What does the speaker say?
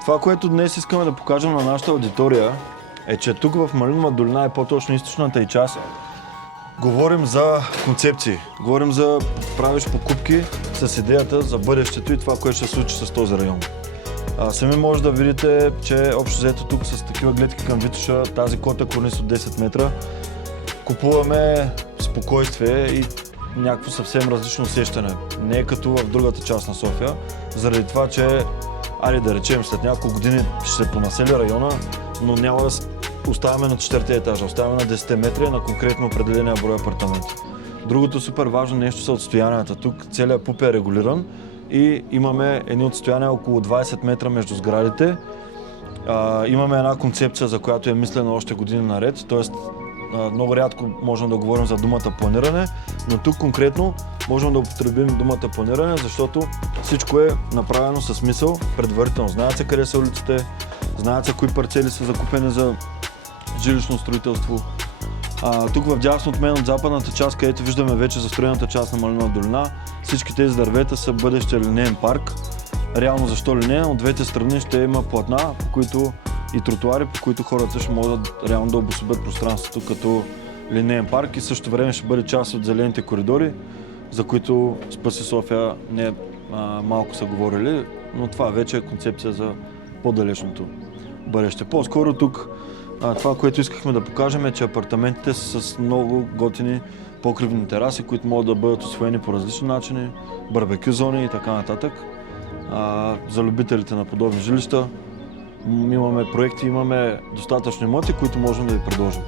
Това, което днес искаме да покажем на нашата аудитория, е, че тук в Малинова долина, и по-точно източната й част, говорим за концепции. Говорим за правиш покупки с идеята за бъдещето и това, което ще се случи с този район. Сами може да видите, че общо взето тук с такива гледки към Витоша, тази кота корниз от 10 метра, купуваме спокойствие и някакво съвсем различно усещане. Не е като в другата част на София, заради това, че айде да речем, след няколко години ще се понасели района, но няма да оставяме на 4-те етажа, оставяме на 10 метра и на конкретно определения брой апартаменти. Другото супер важно нещо са отстоянията. Тук целият ПУП е регулиран и имаме едни отстояния около 20 метра между сградите. Имаме една концепция, за която е мислена още години наред, т.е. много рядко можем да говорим за думата планиране, но тук конкретно можем да употребим думата планиране, защото всичко е направено със смисъл предварително. Знаят се къде са улиците, знаят се кои парцели са закупени за жилищно строителство. Тук в дясно от мен от западната част, където виждаме вече застроената част на Малинова долина, всички тези дървета са бъдещия линеен парк. Реално защо линеен? От двете страни ще има платна, по които и тротуари, по които хората ще могат реално да обособят пространството като линеен парк и също време ще бъде част от зелените коридори, за които Спаси София не малко са говорили, но това вече е концепция за по-далечното бъдеще. По-скоро тук това, което искахме да покажем, е, че апартаментите са с много готини покривни тераси, които могат да бъдат усвоени по различни начини, барбекю зони и така нататък. За любителите на подобни жилища имаме проекти, имаме достатъчно имоти, които можем да ви предложим.